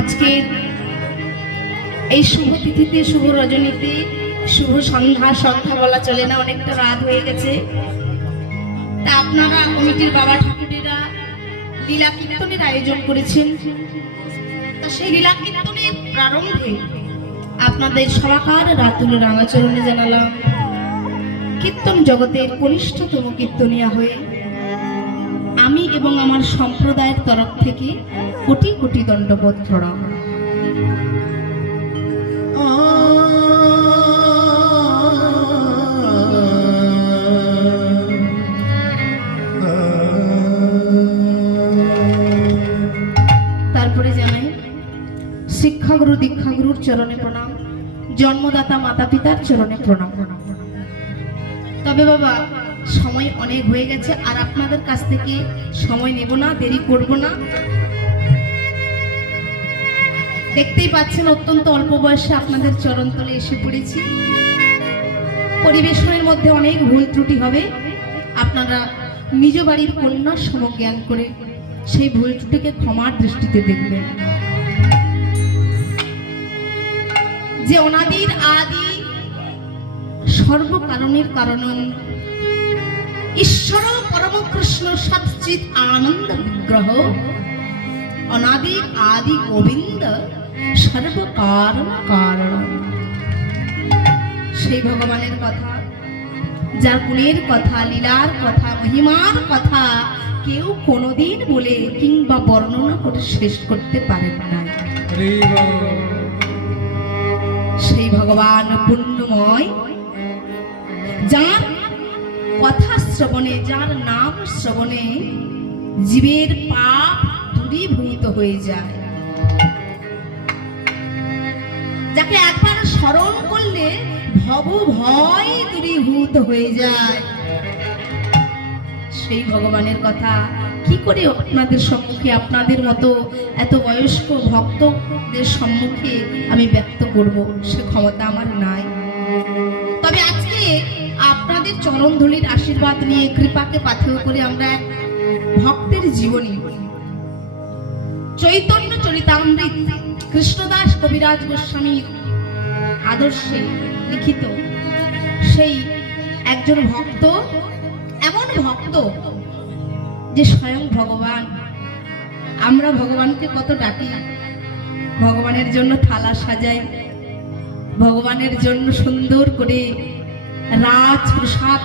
আজকের এই শুভ তিথিতে, শুভ রজনীতে, শুভ সন্ধ্যা বলা চলে না, অনেকটা রাত হয়ে গেছে। তা আপনারা কমিটির বাবা ঠাকুরেরা লীলা কীর্তনের আয়োজন করেছেন। তা সেই লীলা কীর্তনের প্রারম্ভে আপনাদের সবাকার রাতুল রাঙাচরণে জানালাম কীর্তন জগতের কনিষ্ঠতম কীর্তনিয়া হয়ে আমি এবং আমার সম্প্রদায়ের তরফ থেকে কোটি কোটি দণ্ডবোধ প্রণাম। তারপরে জানাই শিক্ষাগুরু দীক্ষাগুরুর চরণে প্রণাম, জন্মদাতা মাতা পিতার চরণে প্রণাম। তবে বাবা সময় অনেক হয়ে গেছে, আর আপনাদের কাছ থেকে সময় নেব না, দেরি করব না। দেখতেই পাচ্ছেন অত্যন্ত অল্প বয়সে আপনাদের চরণতলে এসে পড়েছি। পরিবেশনের মধ্যে অনেক ভুল ত্রুটি হবে, আপনারা নিজ বাড়ির কন্যার সমজ্ঞান করে সেই ভুল ত্রুটিকে ক্ষমার দৃষ্টিতে দেখবেন। যে অনাদির আদি সর্বকারণের কারণ ঈশ্বর পরম কৃষ্ণ সচ্চিৎ আনন্দ বিগ্রহ অনাদি আদি গোবিন্দ সর্বকারণ কারণ। সেই ভগবানের কথা, যার গুণের কথা, লীলার কথা, মহিমার কথা কেউ কোনোদিন বলে কিংবা বর্ণনা করে শেষ করতে পারে না। সেই ভগবান পুণ্যময়, যার কথা শ্রবণে, যার নাম শ্রবণে জীবের পাপ দূরীভূত হয়ে যায়, যাকে একবার স্মরণ করলে ভব ভয় দূরীভূত হয়ে যায়, সেই ভগবানের কথা কি করে আপনাদের সম্মুখে, আপনাদের মতো এত বয়স্ক ভক্তদের সম্মুখে আমি ব্যক্ত করব, সে ক্ষমতা আমার নাই। তবে আজকে আপনাদের চরণধুলির আশীর্বাদ নিয়ে, কৃপাকে পাথেয় করে আমরা এক ভক্তের জীবনী, চৈতন্য চরিতামৃত কৃষ্ণদাস কবিরাজ গোস্বামীর আদর্শে লিখিত সেই একজন ভক্ত, এমন ভক্ত যে স্বয়ং ভগবান। আমরা ভগবানকে কত ডাকি, ভগবানের জন্য থালা সাজাই, ভগবানের জন্য সুন্দর করে রাজপ্রসাদ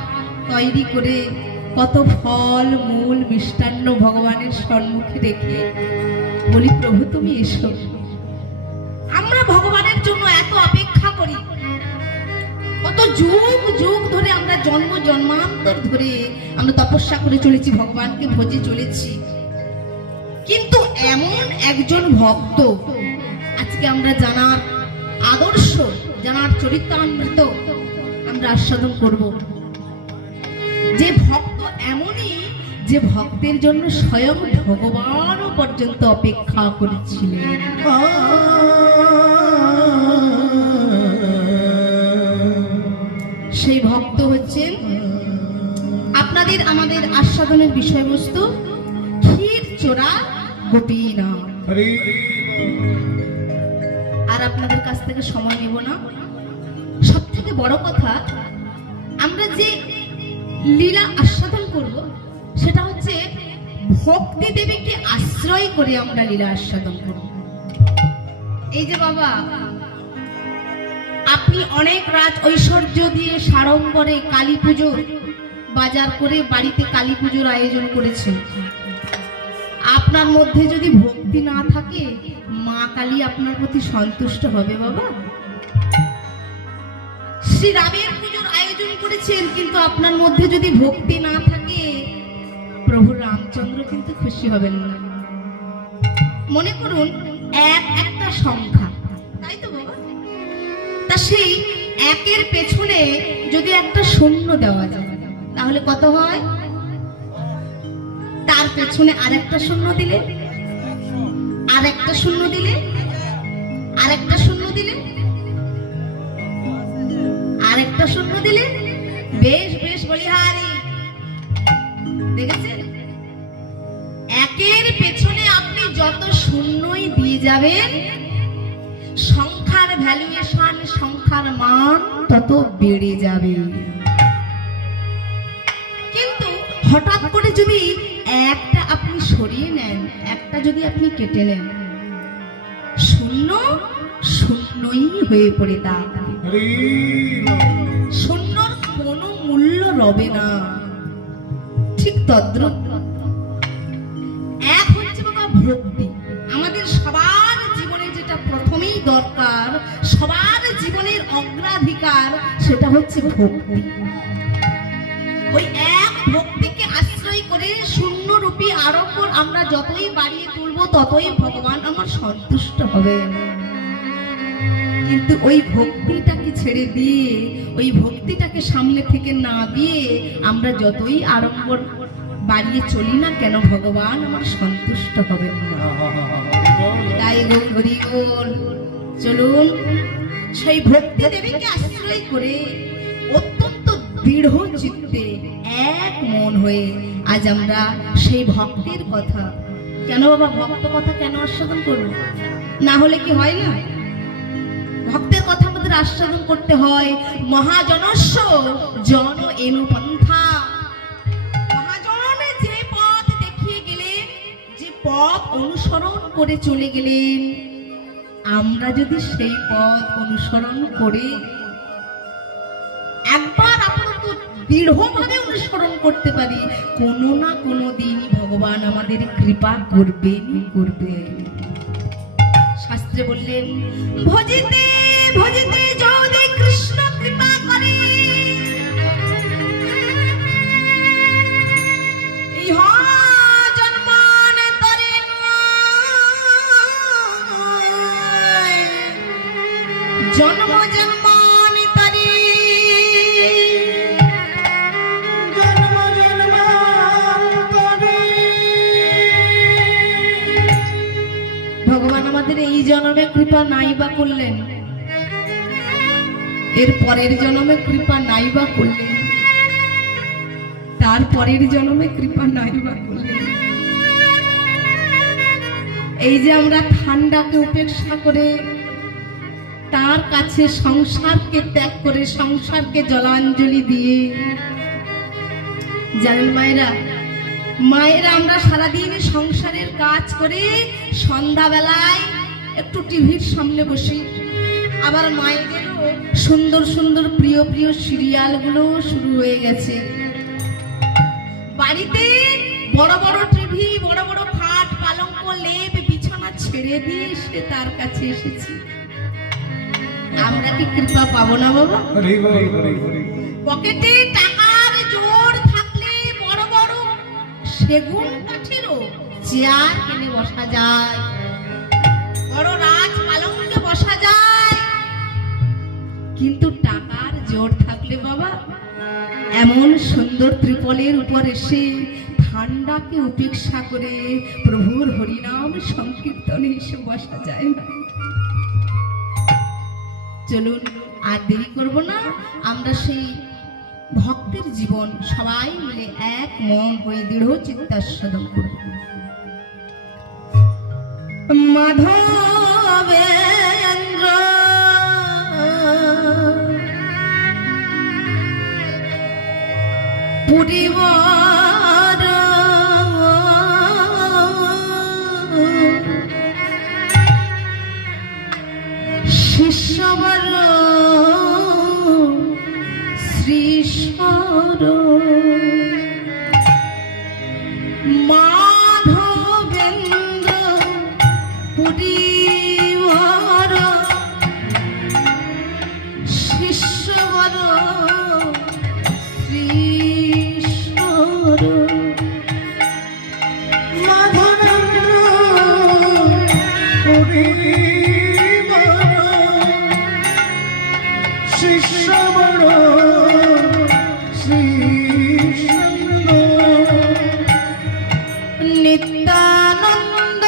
তৈরি করে কত ফল মূল মিষ্টান্ন ভগবানের সম্মুখে রেখে বলি, প্রভু তুমি এসো। আমরা ভগবানের জন্য এত অপেক্ষা করি, কত যুগ যুগ ধরে আমরা জন্ম জন্মান্তর ধরে আমরা তপস্যা করে চলেছি, ভগবানকে ভজে চলেছি। কিন্তু এমন একজন ভক্ত আজকে আমরা জানার আদর্শ, জানার চরিতামৃত আমরা আস্বাদন করব। যে ভক্ত এমনই, যে ভক্তের জন্য স্বয়ং ভগবানও পর্যন্ত অপেক্ষা করেছিলেন। সেই ভক্ত হচ্ছেন আপনাদের আমাদের আস্বাদনের বিষয়বস্তু ক্ষীর চোরা গোপীনাথ। আর আপনাদের কাছ থেকে সময় নেব না। সব থেকে বড় কথা, আমরা যে লীলা আস্বাদন করব সেটা হচ্ছে ভক্তি দেবীকে আশ্রয় করে আমরা লীলা আস্বাদন করব। এই যে বাবা, আপনি অনেক রাত ঐশ্বর্য দিয়ে সাড়ম্বরে কালী পুজোর বাজার করে বাড়িতে কালী পুজোর আয়োজন করেছেন। আপনার মধ্যে যদি ভক্তি না থাকে, মা কালী আপনার প্রতি সন্তুষ্ট হবে বাবা? শ্রী রামের পুজোর আয়োজন করেছেন, কিন্তু আপনার মধ্যে যদি ভক্তি না থাকে, প্রভু রামচন্দ্র কিন্তু খুশি হবেন না। মনে করুন একটা সংখ্যা, তাই তো বাবা? তা সেই একের পেছনে যদি একটা শূন্য দেওয়া যায়, তাহলে কত হয়? তার পেছনে আরেকটা শূন্য দিলে, আরেকটা শূন্য দিলে, আরেকটা শূন্য দিলে, আরেকটা শূন্য দিলে, বেশ বেশ বলিহারি। দেখেছেন, একের পেছনে আপনি যত শূন্যই দিয়ে যান যাবেন সংখ্যার ভ্যালুয়েশন, সংখ্যার মান তত বেড়ে যাবে। কিন্তু হঠাৎ করে যদি একটা আপনি সরিয়ে নেন, একটা যদি আপনি কেটে নেন, শূন্য শূন্যই হয়ে পড়ে থাকবে, শূন্যর কোনো মূল্য রবে না। ঠিক তদ্রুপ এক হচ্ছে বাবা ভক্তি। আমাদের সবার জীবনে যেটা প্রথমেই দরকার, সবার জীবনের অগ্রাধিকার, সেটা হচ্ছে ভক্তি। ওই এক ভক্তিকে আশ্রয় করে শূন্যরূপী আরম্ভর আমরা যতই বাড়িয়ে তুলবো ততই ভগবান আমার সন্তুষ্ট হবেন। কিন্তু ওই ভক্তিটাকে ছেড়ে দিয়ে, ওই ভক্তিটাকে সামনে থেকে না দিয়ে আমরা যতই আড়ম্বর বাড়িয়ে চলি না কেন, ভগবান আমার সন্তুষ্ট হবেন না। তাই হরি বল, চলুন সেই ভক্তি দেবীকে আশ্রয় করে অত্যন্ত দৃঢ় চিত্তে এক মন হয়ে আজ আমরা সেই ভক্তের কথা, কেন বাবা ভক্ত কথা কেন আস্বাদন করব? না হলে কি হয় না? ভক্তের কথা আমাদের আস্বাদন করতে হয়। মহাজনস্য জন এনু পন্থা, মহাজনে যে পথ দেখিয়ে গেলেন, যে পথ অনুসরণ করে চলে গেলেন, আমরা যদি সেই পথ অনুসরণ করে একবার আপাতত দৃঢ়ভাবে অনুসরণ করতে পারি, কোনো না কোনো দিন ভগবান আমাদের কৃপা করবেন করবেন। শাস্ত্রে বললেন, ভজিতে ভজিতে যদি কৃষ্ণ কৃপা করে, ইহা জন্মানে তরে নয়, জন্ম জন্মানে তরে, জন্ম জন্মান্তরে। ভগবান আমাদের এই জন্মে কৃপা নাই বা করলেন, এর পরের জন্মে কৃপা নাই বা করলেন, তার পরের জন্মে কৃপা নাই বা করলেন। এই যে আমরা ঠান্ডাকে উপেক্ষা করে তার কাছে সংসারকে ত্যাগ করে, সংসারকে জলাঞ্জলি দিয়ে, জানেন মায়েরা, মায়েরা আমরা সারাদিন সংসারের কাজ করে সন্ধ্যাবেলায় একটু টিভির সামনে বসি, আবার মায়েদেরও সুন্দর সুন্দর প্রিয় প্রিয় সিরিয়ালগুলো শুরু হয়ে গেছে। বাড়িতে বড় বড় টিভি, বড় বড় খাট, পালঙ্ক, লেপ, বিছানা ছেড়ে দিয়ে সে তার কাছে এসেছি। আমরা কি কৃপা পাবো না বাবা? পকেটে টাকার জোর থাকলে বড় বড় সেগুন কাঠেরও চেয়ার কিনে বসা যায়, বড় রাজ পালঙ্কে বসা যায়, কিন্তু টাকার জোর থাকলে বাবা এমন সুন্দর ত্রিপলের উপর এসে ঠান্ডাকে উপেক্ষা করে প্রভুর হরিনাম সংকীর্তনে এসে বসা যায় না। চলুন আর দেরি করব না, আমরা সেই ভক্তের জীবন সবাই মিলে এক মন হয়ে দৃঢ় চিত্তাস্বাদন করব। মাধবেন্দ্র পুরিবার শিষ্যবর শ্রীশ্বর মাধবেন্দ্র পুরিবার শিষ্যবর শ্রীশ্বর মাধবেন্দ্র পুরিবার শিষ্যবর নিত্যানন্দ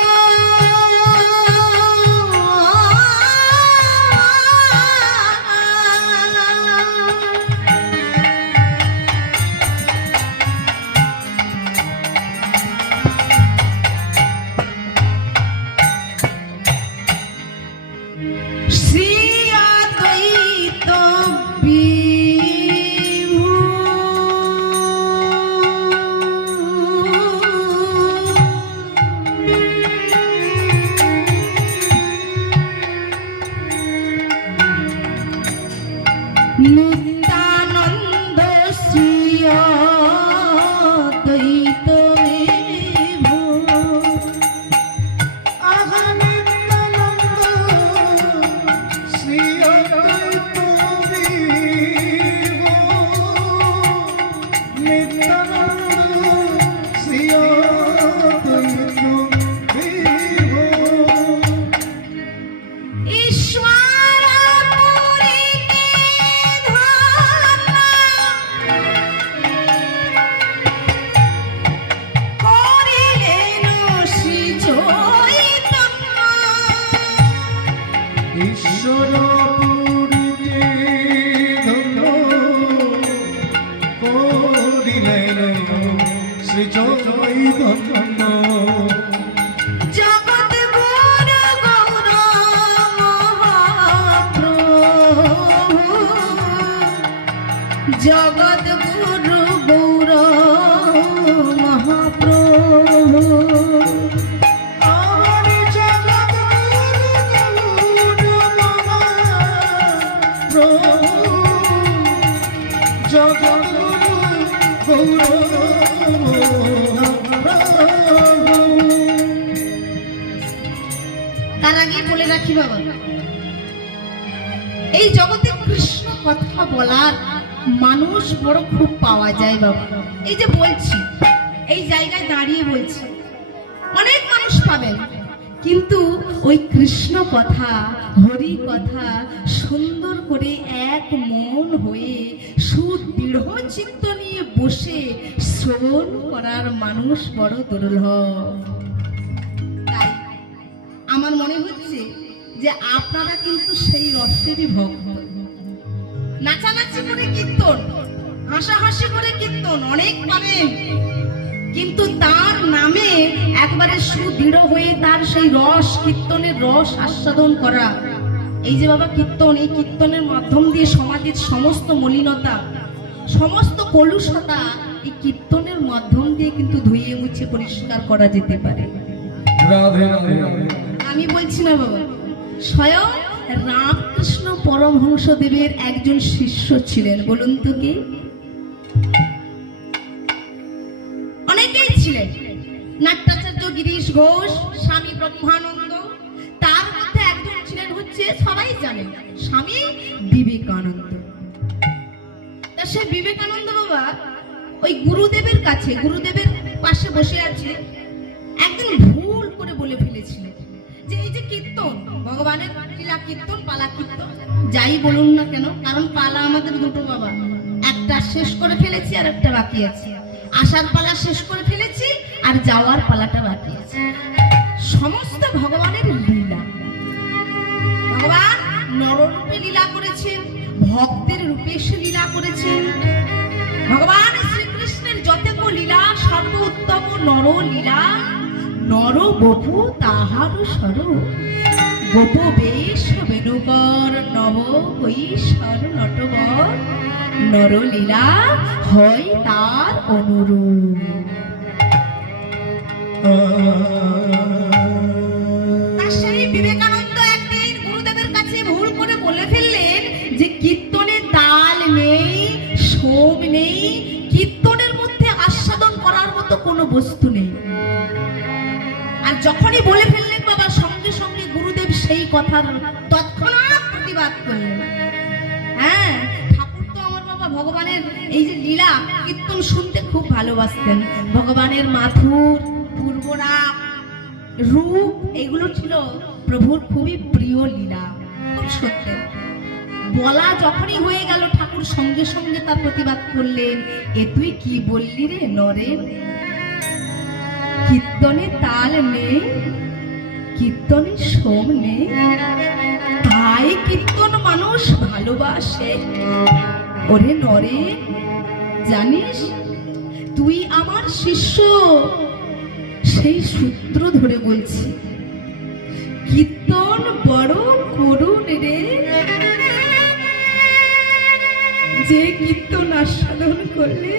জগদ্গুরু গৌর মহাপ্রভু তার আগে বলে রাখি বাবা, এই জগতে কৃষ্ণ কথা বলার মানুষ বড় খুব পাওয়া যায় বাবা। এই যে বলছি, এই জায়গায় দাঁড়িয়ে বলছি, অনেক মানুষ পাবেন, কিন্তু ওই কৃষ্ণ কথা, হরি কথা সুন্দর করে এক মন হয়ে সুদৃঢ় চিত্ত নিয়ে বসে শ্রবণ করার মানুষ বড় দুর্লভ। তাই আমার মনে হচ্ছে যে আপনারা কিন্তু সেই রসেরই ভক্ত। নাচানাচি করে কীর্তন, হাসাহাসি করে কীর্তন অনেক পাবেন, কিন্তু তার নামে একবারে সুদৃঢ় হয়ে তার সেই রস, কীর্তনের রস আস্বাদন করা। এই যে বাবা কীর্তন, এই কীর্তনের মাধ্যম দিয়ে সমাজের সমস্ত মলিনতা, সমস্ত কলুষতা এই কীর্তনের মাধ্যম দিয়ে কিন্তু ধুয়ে মুছে পরিষ্কার করা যেতে পারে। আমি বলছি না বাবা, স্বয়ং রামকৃষ্ণ পরমহংসদেবের একজন শিষ্য ছিলেন, বলুন তো কে? অনেকেই ছিলেন, নাট্যাচার্য গিরিশ ঘোষ, স্বামী ব্রহ্মানন্দ, তার মধ্যে একজন ছিলেন হচ্ছে সবাই জানেন স্বামী বিবেকানন্দ। তা সে বিবেকানন্দ বাবা ওই গুরুদেবের কাছে, গুরুদেবের পাশে বসে আছে, একদিন ভুল করে বলে ফেলেছিলেন যে এই যে কীর্তন, ভগবানের লীলা কীর্তন, পালা কীর্তন যাই বলুন না কেন, কারণ পালা আমাদের দুটো বাবা, একটা শেষ করে ফেলেছি আর একটা বাকি আছে। আসার পালা শেষ করে ফেলেছি আর যাওয়ার পালাটা বাকি আছে। সমস্ত ভগবানের লীলা, ভগবান নররূপে লীলা করেছেন, ভক্তের রূপে সে লীলা করেছেন। ভগবান শ্রীকৃষ্ণের যতক লীলা সর্ব উত্তম নর লীলা, নর বপু তাহার সর, গোপ বেশ বেণুকর নব কৈশোর নটবর, নরলীলা হয় তার অনুরূপ। সেই বিবেকানন্দ একদিন গুরুদেবের কাছে ভুল করে বলে ফেললেন যে কীর্তনে তাল নেই, সোম নেই, কীর্তনের মধ্যে আস্বাদন করার মতো কোনো বস্তু নেই। আর যখনই বলে ফেললেন বাবা, সঙ্গে সঙ্গে গুরুদেব সেই কথার তৎক্ষণাৎ প্রতিবাদ করলেন। হ্যাঁ, ঠাকুর তো আমার বাবা ভগবানের এই যে লীলা কীর্তন শুনতে খুব ভালোবাসতেন। ভগবানের মাথুর, পূর্বরাগ, রূপ এগুলো ছিল প্রভুর খুবই প্রিয় লীলা, খুব সত্যি। বলা যখনই হয়ে গেল, ঠাকুর সঙ্গে সঙ্গে তার প্রতিবাদ করলেন, এ তুই কি বললি রে নরেন, কীর্তনে তাল নেই, কীর্তনে সোম নেই, তাই কীর্তন মানুষ ভালোবাসে। ওরে নরে, জানিস তুই আমার শিষ্য, সেই সূত্র ধরে বলছি, কীর্তন বড় করুণ রে, যে কীর্তন আস্বাদন করলে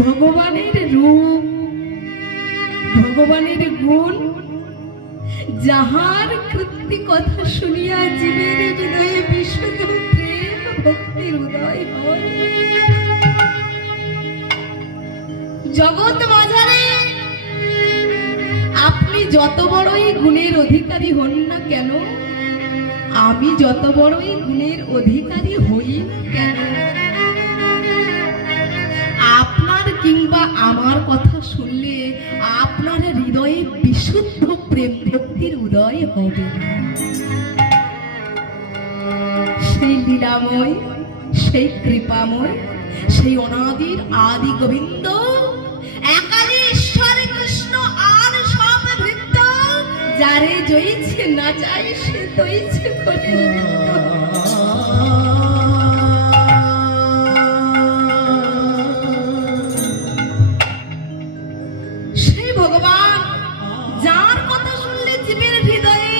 ভগবানের রূপ, ভগবানের গুণ, যাহার কৃতি কথা শুনিয়া জীবের হৃদয়ে বিশুদ্ধ প্রেম ভক্তির উদয় হয়। জগৎ বাজারে আপনি যত বড়ই গুণের অধিকারী হন না কেন, আমি যত বড়ই গুণের অধিকারী হই না কেন, আপনার কিংবা আমার কথা শুনলে আপনার হৃদয়ে বিশুদ্ধ প্রেম ভক্তির উদয় হবে। সেই লীলাময়, সেই কৃপাময়, সেই অনাদির আদি গোবিন্দ, একালি ঈশ্বর কৃষ্ণ আর সব ভৃত্য, যারে জয়িছে না চাই সে তৈছে করে। সেই ভগবান যার কথা শুনলে জীবের হৃদয়ে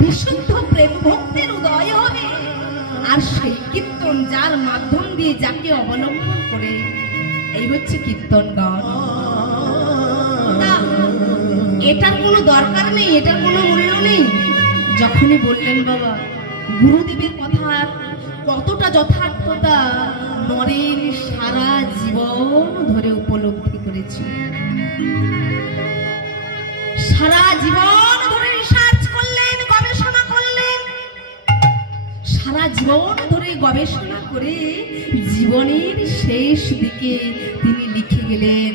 বিশুদ্ধ প্রেম ভক্তির উদয় হবে, আর সেই কীর্তন যার মাধ্যম দিয়ে যাকে অবলম্বন করে, এই হচ্ছে কীর্তন গান। তা এটার কোনো দরকার নেই, এটার কোনো মূল্য নেই। যখনই বললেন বাবা গুরুদেবের কথা কতটা যথার্থতা নরেন সারা জীবন ধরে উপলব্ধি করেছি, সারা জীবন ধরে রিসার্চ করলেন, গবেষণা করলেন, সারা জীবন ধরে গবেষণা করে জীবনের শেষ দিকে তিনি লিখে গেলেন,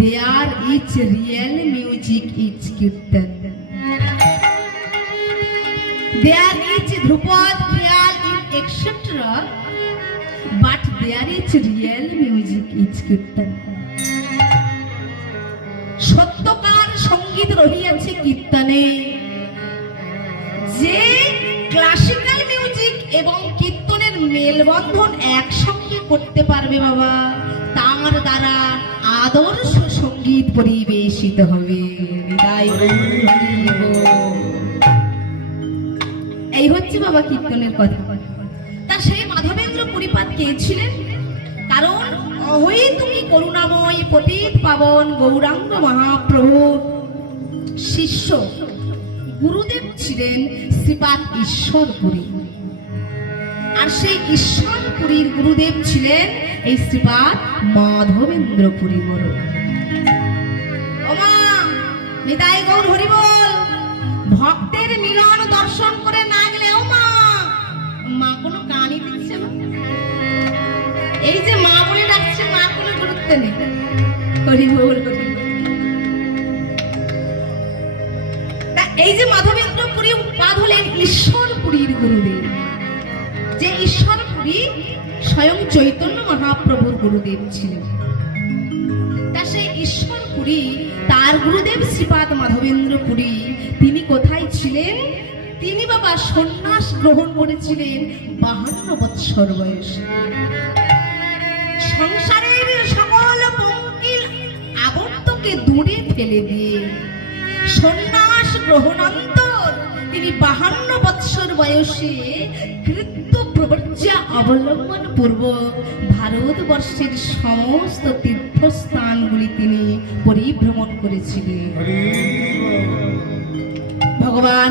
there is real music is kirtan, there is dhrupad khayal in etcetera, but there is real music is kirtan. সত্যকার সঙ্গীত রহিয়াছে কীর্তনে। যে ক্লাসিক্যাল মিউজিক এবং কীর্তনের মেলবন্ধন একসঙ্গে করতে পারবে বাবা, তার দ্বারা আদর্শ সঙ্গীত পরিবেশিত হবে। এই হচ্ছে বাবা কীর্তনের কথা। তা সেই মাধবেন্দ্র পুরীপাদ কে ছিলেন? কারণ অহৈতুকী করুণাময় পতিত পাবন গৌরাঙ্গ মহাপ্রভুর শিষ্য গুরুদেব ছিলেন শ্রীপাদ ঈশ্বরপুরী, আর সেই ঈশ্বরপুরীর গুরুদেব ছিলেন এই শ্রীপাদ মাধবেন্দ্র পুরী গুরু। ওমা নিতাই গৌর হরি বল। ভক্তের মিলন দর্শন করে না গেলে ও মা, মা কোনো গানই দিচ্ছে না। এই যে মা বলে ডাকছে, মা কোনো গুরুত্ব নেই। হরি বল হরি বল। এই যে মাধবেন্দ্র পুরী পাদ হলেন ঈশ্বরপুরীর গুরুদেব, যে ঈশ্বরপুরী স্বয়ং চৈতন্য মহাপ্রভুর গুরুদেব ছিলেন। তা সেই ঈশ্বরপুরী তার গুরুদেব শ্রীপাদ মাধবেন্দ্র পুরী তিনি কোথায় ছিলেন? তিনি বাবা সন্ন্যাস গ্রহণ করেছিলেন 52 বৎসর বয়সে। সংসারের সকল পঙ্কিল আবর্তকে দূরে ফেলে দিয়ে সন্ন্যাস গ্রহণান্তর তিনি 52 বৎসর বয়সে কৃত্য প্রবর্যা অবলম্বন পূর্বক ভারতবর্ষের সমস্ত তীর্থস্থানগুলি তিনি পরিভ্রমণ করেছিলেন। ভগবান